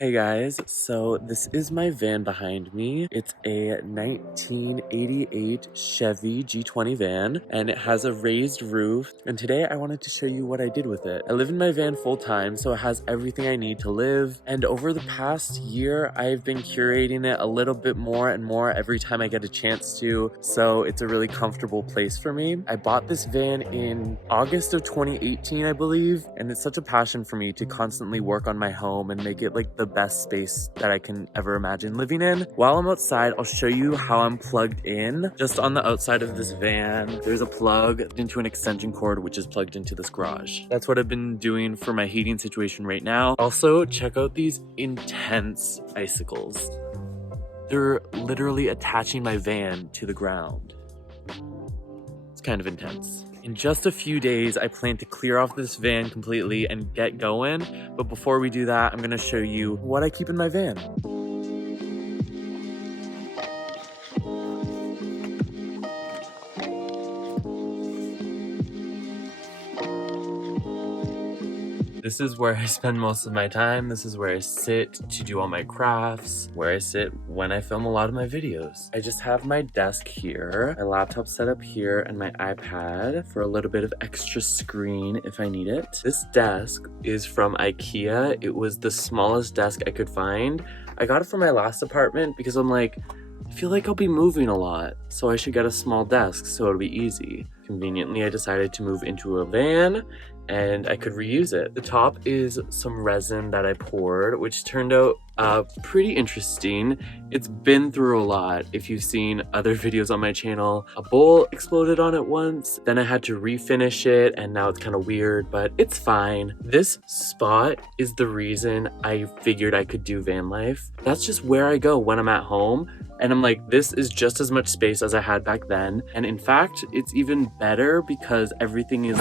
Hey guys, so this is my van behind me. It's a 1988 Chevy G20 van and it has a raised roof. And today I wanted to show you what I did with it. I live in my van full time, so it has everything I need to live. And over the past year, I've been curating it a little bit more and more every time I get a chance to. So it's a really comfortable place for me. I bought this van in August of 2018, I believe. And it's such a passion for me to constantly work on my home and make it like the best space that I can ever imagine living in. While I'm outside, I'll show you how I'm plugged in. Just on the outside of this van, there's a plug into an extension cord which is plugged into this garage. That's what I've been doing for my heating situation right now. Also, check out these intense icicles. They're literally attaching my van to the ground. It's kind of intense. In just a few days, I plan to clear off this van completely and get going. But before we do that, I'm gonna show you what I keep in my van. This is where I spend most of my time. This is where I sit to do all my crafts, where I sit when I film a lot of my videos. I just have my desk here, my laptop set up here, and my iPad for a little bit of extra screen if I need it. This desk is from IKEA. It was the smallest desk I could find. I got it from my last apartment because I'm like, I feel like I'll be moving a lot, so I should get a small desk so it'll be easy. Conveniently, I decided to move into a van and I could reuse it. The top is some resin that I poured, which turned out pretty interesting. It's been through a lot. If you've seen other videos on my channel, a bowl exploded on it once, then I had to refinish it, and now it's kind of weird, but it's fine. This spot is the reason I figured I could do van life. That's just where I go when I'm at home. And I'm like, this is just as much space as I had back then. And in fact, it's even better because everything is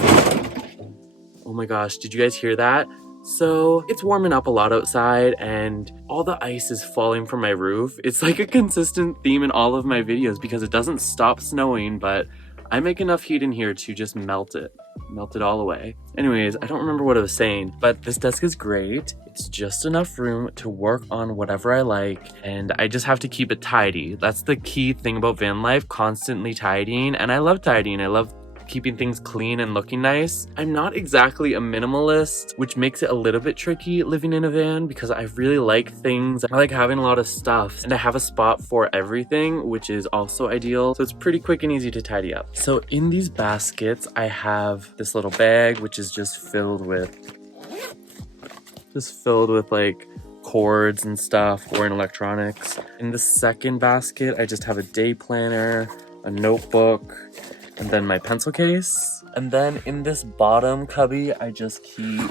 oh my gosh, did you guys hear that? So it's warming up a lot outside and all the ice is falling from my roof. It's like a consistent theme in all of my videos because it doesn't stop snowing, but I make enough heat in here to just melt it all away. Anyways, I don't remember what I was saying, but this desk is great. It's just enough room to work on whatever I like, and I just have to keep it tidy. That's the key thing about van life, constantly tidying, and I love tidying. I love keeping things clean and looking nice. I'm not exactly a minimalist, which makes it a little bit tricky living in a van because I really like things. I like having a lot of stuff and I have a spot for everything, which is also ideal. So it's pretty quick and easy to tidy up. So in these baskets, I have this little bag, which is just filled with like cords and stuff or in electronics. In the second basket, I just have a day planner, a notebook, and then my pencil case. And then in this bottom cubby, I just keep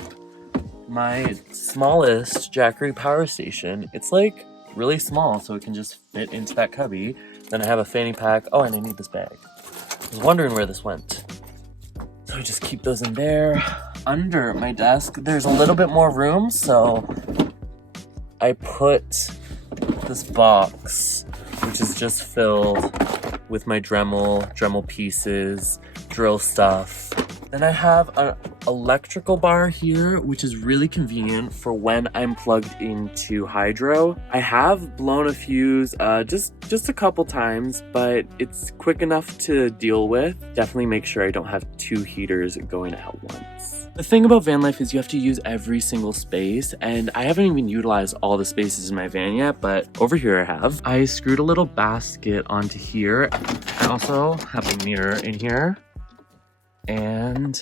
my smallest Jackery power station. It's like really small, so it can just fit into that cubby. Then I have a fanny pack. Oh, and I need this bag. I was wondering where this went. So I just keep those in there. Under my desk, there's a little bit more room, so I put this box, which is just filled with my Dremel pieces, drill stuff. Then I have an electrical bar here, which is really convenient for when I'm plugged into hydro. I have blown a fuse just a couple times, but it's quick enough to deal with. Definitely make sure I don't have two heaters going at once. The thing about van life is you have to use every single space, and I haven't even utilized all the spaces in my van yet, but over here I have. I screwed a little basket onto here. I also have a mirror in here, and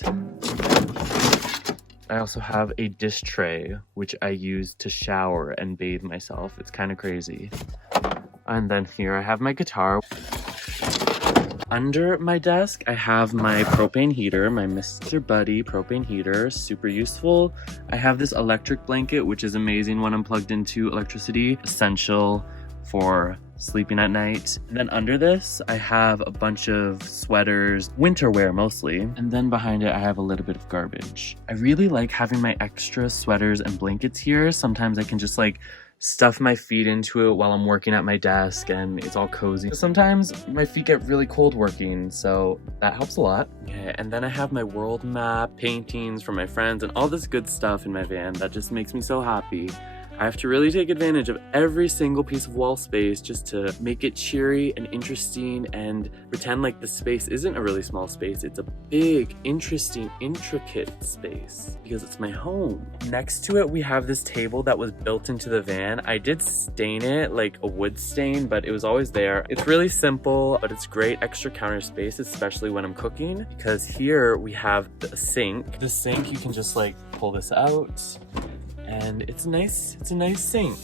I also have a dish tray, which I use to shower and bathe myself. It's kind of crazy. And then here I have my guitar. Under my desk, I have my propane heater, my Mr. Buddy propane heater, super useful. I have this electric blanket, which is amazing when I'm plugged into electricity, essential for sleeping at night. And then under this, I have a bunch of sweaters, winter wear mostly. And then behind it, I have a little bit of garbage. I really like having my extra sweaters and blankets here. Sometimes I can just like stuff my feet into it while I'm working at my desk and it's all cozy. Sometimes my feet get really cold working, so that helps a lot. Yeah, and then I have my world map, paintings from my friends, and all this good stuff in my van that just makes me so happy. I have to really take advantage of every single piece of wall space just to make it cheery and interesting and pretend like the space isn't a really small space. It's a big, interesting, intricate space because it's my home. Next to it, we have this table that was built into the van. I did stain it like a wood stain, but it was always there. It's really simple, but it's great extra counter space, especially when I'm cooking, because here we have the sink. The sink, you can just like pull this out and it's a nice sink.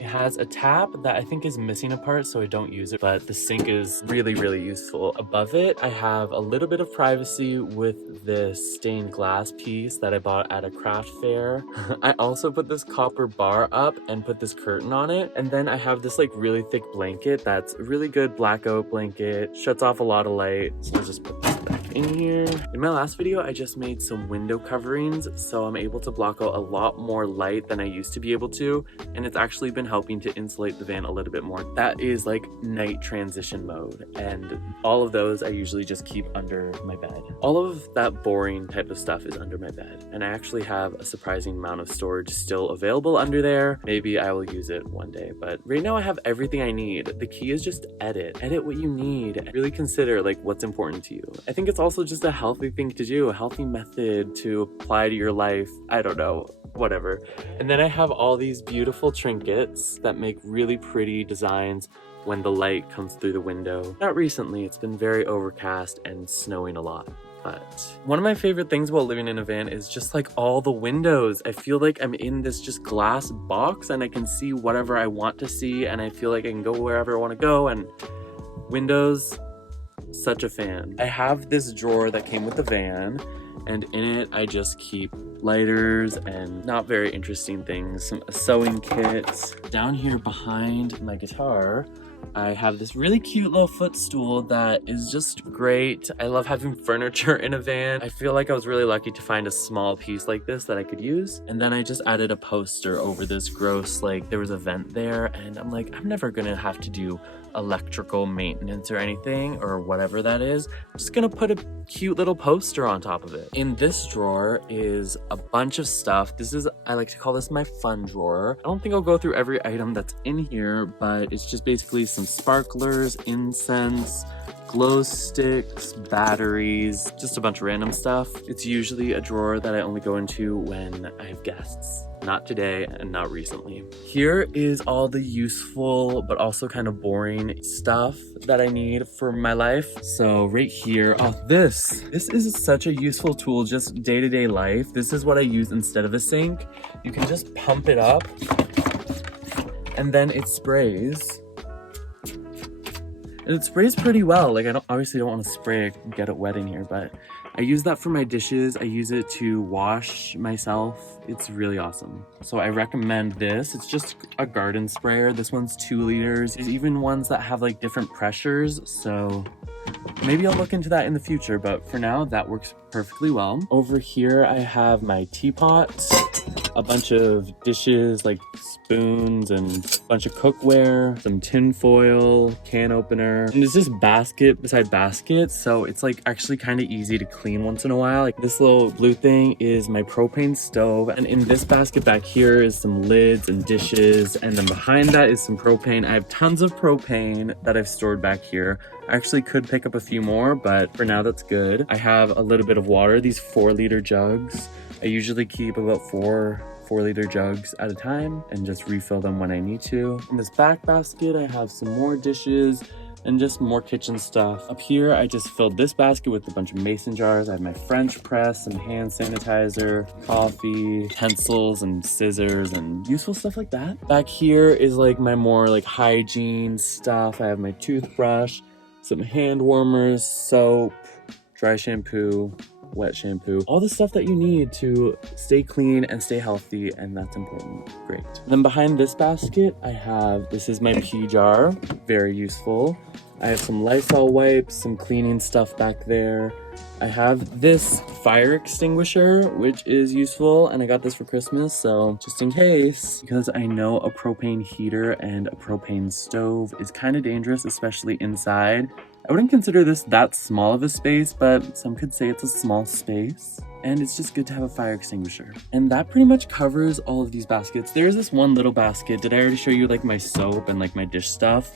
It has a tap that I think is missing a part, so I don't use it, but the sink is really, really useful. Above it, I have a little bit of privacy with this stained glass piece that I bought at a craft fair. I also put this copper bar up and put this curtain on it, and then I have this like really thick blanket that's a really good blackout blanket, shuts off a lot of light, so I'll just put this back in here. In my last video, I just made some window coverings, so I'm able to block out a lot more light than I used to be able to, and it's actually been helping to insulate the van a little bit more. That is like night transition mode, and all of those I usually just keep under my bed. All of that boring type of stuff is under my bed, and I actually have a surprising amount of storage still available under there. Maybe I will use it one day, but right now I have everything I need. The key is just edit what you need. Really consider like what's important to you. I think it's also just a healthy thing to do, a healthy method to apply to your life. I don't know, whatever. And then I have all these beautiful trinkets that make really pretty designs when the light comes through the window. Not recently, it's been very overcast and snowing a lot. But one of my favorite things about living in a van is just like all the windows. I feel like I'm in this just glass box and I can see whatever I want to see, and I feel like I can go wherever I want to go. And windows, such a fan. I have this drawer that came with the van, and in it I just keep lighters and not very interesting things, some sewing kits. Down here behind my guitar, I have this really cute little footstool that is just great. I love having furniture in a van. I feel like I was really lucky to find a small piece like this that I could use. And then I just added a poster over this gross, like there was a vent there, and I'm like, I'm never gonna have to do electrical maintenance or anything or whatever that is. I'm just gonna put a cute little poster on top of it. In this drawer is a bunch of stuff. I like to call this my fun drawer. I don't think I'll go through every item that's in here, but it's just basically some sparklers, incense, glow sticks, batteries, just a bunch of random stuff. It's usually a drawer that I only go into when I have guests. Not today and not recently. Here is all the useful but also kind of boring stuff that I need for my life. So right here, this is such a useful tool, just day-to-day life. This is what I use instead of a sink. You can just pump it up and then it sprays. And it sprays pretty well. Like, obviously don't want to spray and get it wet in here, but I use that for my dishes. I use it to wash myself. It's really awesome. So I recommend this. It's just a garden sprayer. This one's 2 liters. There's even ones that have like different pressures. So maybe I'll look into that in the future, but for now that works perfectly well. Over here I have my teapot, a bunch of dishes like spoons and a bunch of cookware, some tin foil, can opener, and there's this basket beside baskets, so it's like actually kind of easy to clean once in a while. Like this little blue thing is my propane stove, and in this basket back here is some lids and dishes, and then behind that is some propane. I have tons of propane that I've stored back here. I actually could pick up a few more, but for now that's good. I have a little bit of water, these 4-liter jugs. I usually keep about 4-liter jugs at a time and just refill them when I need to. In this back basket, I have some more dishes and just more kitchen stuff. Up here, I just filled this basket with a bunch of mason jars. I have my French press, some hand sanitizer, coffee, utensils and scissors and useful stuff like that. Back here is like my more like hygiene stuff. I have my toothbrush, some hand warmers, soap, dry shampoo, wet shampoo, all the stuff that you need to stay clean and stay healthy, and that's important. Great. Then behind this basket, this is my pee jar, very useful. I have some Lysol wipes, some cleaning stuff back there. I have this fire extinguisher, which is useful, and I got this for Christmas, so just in case, because I know a propane heater and a propane stove is kind of dangerous, especially inside. I wouldn't consider this that small of a space, but some could say it's a small space. And it's just good to have a fire extinguisher. And that pretty much covers all of these baskets. There's this one little basket. Did I already show you like my soap and like my dish stuff?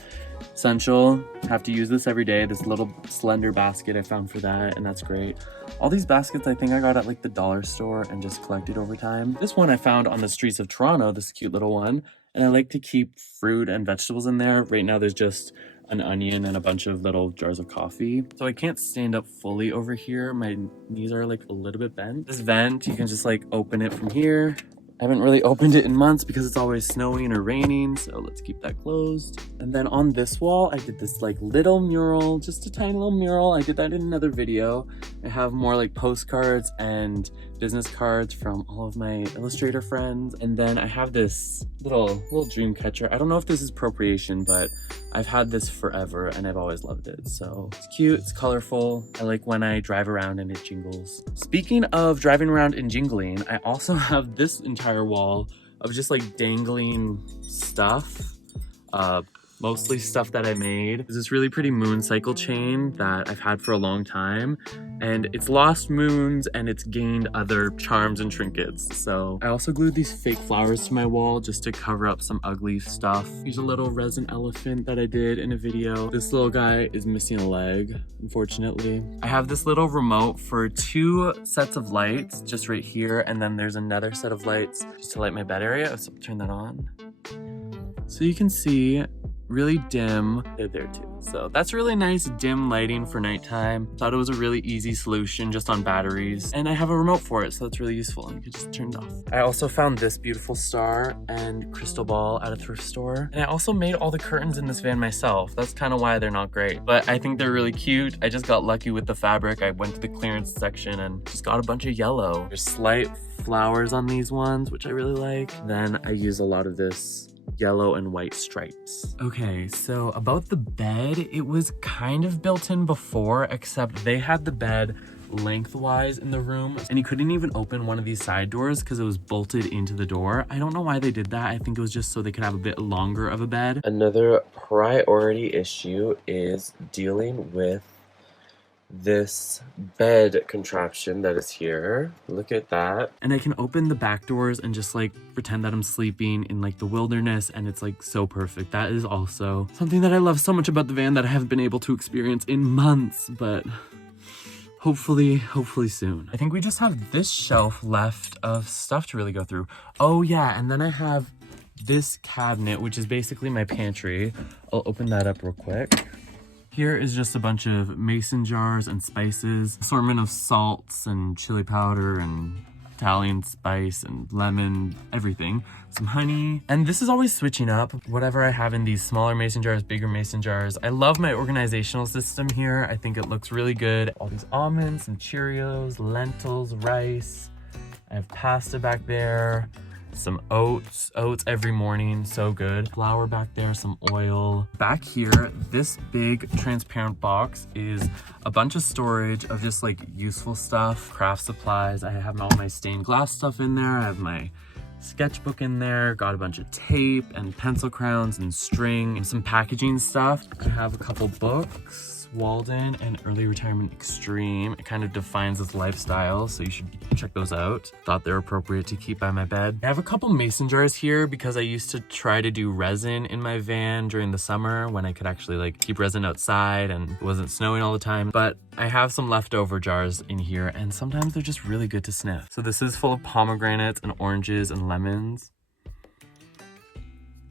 Essential, have to use this every day. This little slender basket I found for that, and that's great. All these baskets I think I got at like the dollar store and just collected over time. This one I found on the streets of Toronto, this cute little one, and I like to keep fruit and vegetables in there. Right now there's just an onion and a bunch of little jars of coffee. So I can't stand up fully over here. My knees are like a little bit bent. This vent, you can just like open it from here. I haven't really opened it in months because it's always snowing or raining, so let's keep that closed. And then on this wall, I did this like little mural, just a tiny little mural. I did that in another video. I have more like postcards and business cards from all of my illustrator friends. And then I have this little dream catcher. I don't know if this is appropriation, but I've had this forever and I've always loved it. So it's cute, it's colorful. I like when I drive around and it jingles. Speaking of driving around and jingling, I also have this entire wall of just like dangling stuff. Mostly stuff that I made. There's this really pretty moon cycle chain that I've had for a long time, and it's lost moons and it's gained other charms and trinkets. So I also glued these fake flowers to my wall just to cover up some ugly stuff. Here's a little resin elephant that I did in a video. This little guy is missing a leg, unfortunately. I have this little remote for 2 sets of lights just right here, and then there's another set of lights just to light my bed area. So turn that on. So you can see really dim. They're there too. So that's really nice dim lighting for nighttime. Thought it was a really easy solution just on batteries. And I have a remote for it, so that's really useful. And you can just turn it off. I also found this beautiful star and crystal ball at a thrift store. And I also made all the curtains in this van myself. That's kind of why they're not great, but I think they're really cute. I just got lucky with the fabric. I went to the clearance section and just got a bunch of yellow. There's slight flowers on these ones, which I really like. Then I use a lot of this yellow and white stripes. Okay, so about the bed, it was kind of built in before, except they had the bed lengthwise in the room and you couldn't even open one of these side doors because it was bolted into the door. I don't know why they did that. I think it was just so they could have a bit longer of a bed. Another priority issue is dealing with this bed contraption that is here. Look at that. And I can open the back doors and just like pretend that I'm sleeping in like the wilderness, and it's like so perfect. That is also something that I love so much about the van that I haven't been able to experience in months, but hopefully soon. I think we just have this shelf left of stuff to really go through. Oh yeah, and then I have this cabinet, which is basically my pantry. I'll open that up real quick. Here is just a bunch of mason jars and spices, assortment of salts and chili powder and Italian spice and lemon, everything. Some honey. And this is always switching up whatever I have in these smaller mason jars, bigger mason jars. I love my organizational system here. I think it looks really good. All these almonds, some Cheerios, lentils, rice. I have pasta back there. Some oats every morning, so good. Flour back there, some oil. Back here, this big transparent box is a bunch of storage of just like useful stuff, craft supplies. I have all my stained glass stuff in there. I have my sketchbook in there, got a bunch of tape and pencil crowns and string and some packaging stuff. I have a couple books, Walden and Early Retirement Extreme. It kind of defines this lifestyle, so you should check those out. Thought they're appropriate to keep by my bed. I have a couple mason jars here because I used to try to do resin in my van during the summer when I could actually like keep resin outside and it wasn't snowing all the time. But I have some leftover jars in here and sometimes they're just really good to sniff. So this is full of pomegranates and oranges and lemons.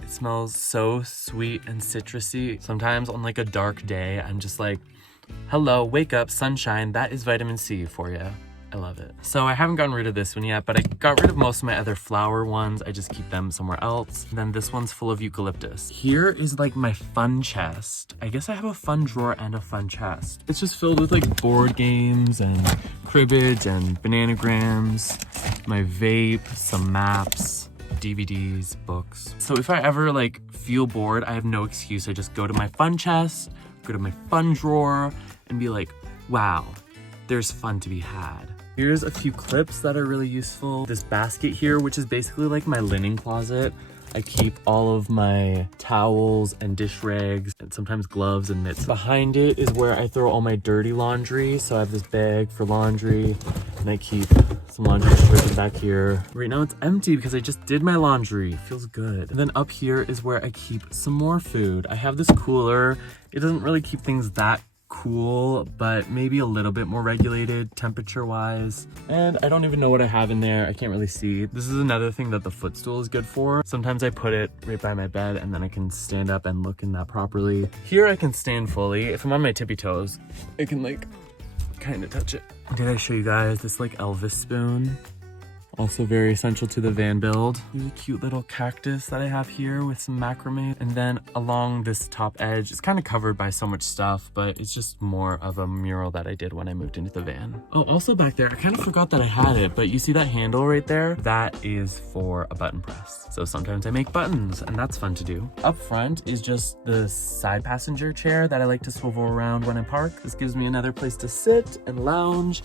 It smells so sweet and citrusy. Sometimes on like a dark day, I'm just like, hello, wake up, sunshine, that is vitamin C for you. I love it. So I haven't gotten rid of this one yet, but I got rid of most of my other flower ones. I just keep them somewhere else. And then this one's full of eucalyptus. Here is like my fun chest. I guess I have a fun drawer and a fun chest. It's just filled with like board games and cribbage and bananagrams, my vape, some maps, DVDs, books. So if I ever like feel bored, I have no excuse. I just go to my fun chest, go to my fun drawer and be like, wow, there's fun to be had. Here's a few clips that are really useful. This basket here, which is basically like my linen closet. I keep all of my towels and dish rags and sometimes gloves and mitts. Behind it is where I throw all my dirty laundry. So I have this bag for laundry and I keep some laundry detergent back here. Right now it's empty because I just did my laundry. Feels good. And then up here is where I keep some more food. I have this cooler. It doesn't really keep things that cool, but maybe a little bit more regulated temperature wise. And I don't even know what I have in there. I can't really see. This is another thing that the footstool is good for. Sometimes I put it right by my bed and then I can stand up and look in that properly. Here I can stand fully. If I'm on my tippy toes, I can like kind of touch it. Did I show you guys this like Elvis spoon? Also very essential to the van build. There's a cute little cactus that I have here with some macrame. And then along this top edge, it's kind of covered by so much stuff, but it's just more of a mural that I did when I moved into the van. Oh, also back there, I kind of forgot that I had it, but you see that handle right there? That is for a button press. So sometimes I make buttons and that's fun to do. Up front is just the side passenger chair that I like to swivel around when I park. This gives me another place to sit and lounge.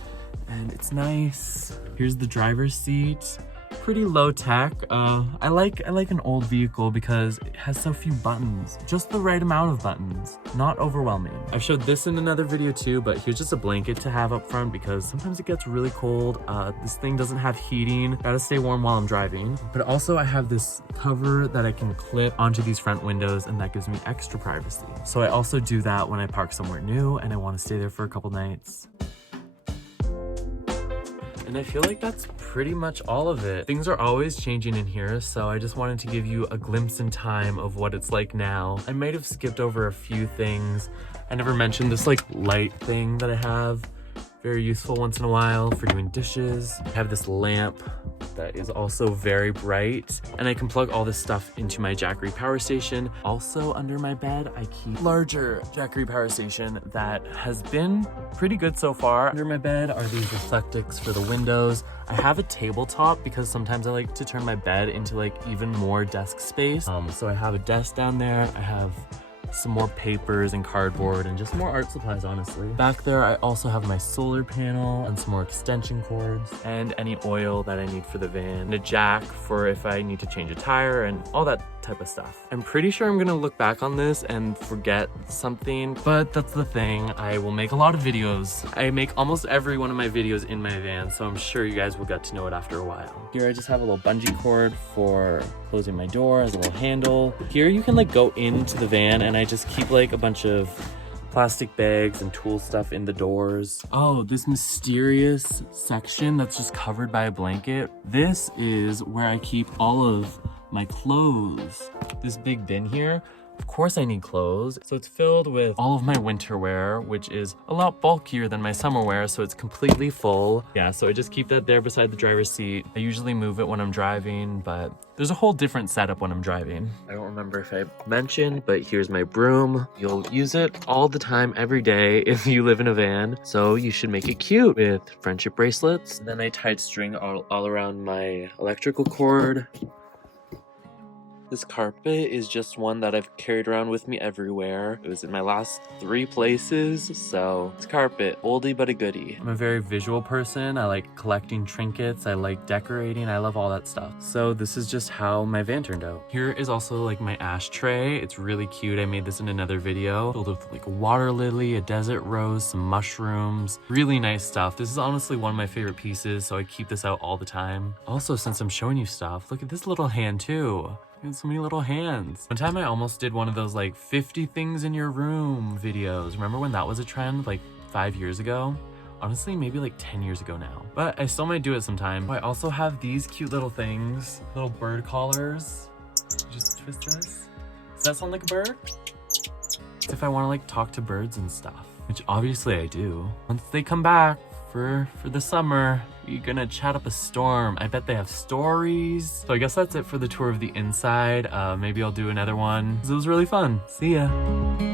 And it's nice. Here's the driver's seat. Pretty low tech. I like an old vehicle because it has so few buttons. Just the right amount of buttons. Not overwhelming. I've showed this in another video too, but here's just a blanket to have up front because sometimes it gets really cold. This thing doesn't have heating. Gotta stay warm while I'm driving. But also I have this cover that I can clip onto these front windows and that gives me extra privacy. So I also do that when I park somewhere new and I want to stay there for a couple nights. And I feel like that's pretty much all of it. Things are always changing in here, so I just wanted to give you a glimpse in time of what it's like now. I might have skipped over a few things. I never mentioned this like light thing that I have. Very useful once in a while for doing dishes. I have this lamp that is also very bright, and I can plug all this stuff into my Jackery power station. Also under my bed, I keep larger Jackery power station that has been pretty good so far. Under my bed are these reflectics for the windows. I have a tabletop because sometimes I like to turn my bed into like even more desk space. So I have a desk down there. I have some more papers and cardboard and just more art supplies, honestly. Back there, I also have my solar panel and some more extension cords and any oil that I need for the van, and a jack for if I need to change a tire and all that type of stuff. I'm pretty sure I'm gonna look back on this and forget something, but that's the thing. I will make a lot of videos. I make almost every one of my videos in my van, so I'm sure you guys will get to know it after a while. Here I just have a little bungee cord for closing my door as a little handle. Here you can like go into the van and I just keep like a bunch of plastic bags and tool stuff in the doors. Oh, this mysterious section that's just covered by a blanket. This is where I keep all of my clothes. This big bin here, of course I need clothes. So it's filled with all of my winter wear, which is a lot bulkier than my summer wear, so it's completely full. Yeah, so I just keep that there beside the driver's seat. I usually move it when I'm driving, but there's a whole different setup when I'm driving. I don't remember if I mentioned, but here's my broom. You'll use it all the time, every day if you live in a van. So you should make it cute with friendship bracelets. And then I tied string all around my electrical cord. This carpet is just one that I've carried around with me everywhere. It was in my last 3 places, so it's carpet, oldie but a goodie. I'm a very visual person. I like collecting trinkets. I like decorating. I love all that stuff. So this is just how my van turned out. Here is also like my ashtray. It's really cute. I made this in another video. Filled with like a water lily, a desert rose, some mushrooms. Really nice stuff. This is honestly one of my favorite pieces, so I keep this out all the time. Also, since I'm showing you stuff, look at this little hand too. So many little hands. One time I almost did one of those like 50 things in your room videos. Remember when that was a trend like 5 years ago? Honestly, maybe like 10 years ago now. But I still might do it sometime. I also have these cute little things, little bird collars. Just twist this. Does that sound like a bird? It's if I want to like talk to birds and stuff, which obviously I do. Once they come back for the summer, you're gonna chat up a storm. I bet they have stories. So I guess that's it for the tour of the inside. Maybe I'll do another one. It was really fun. See ya.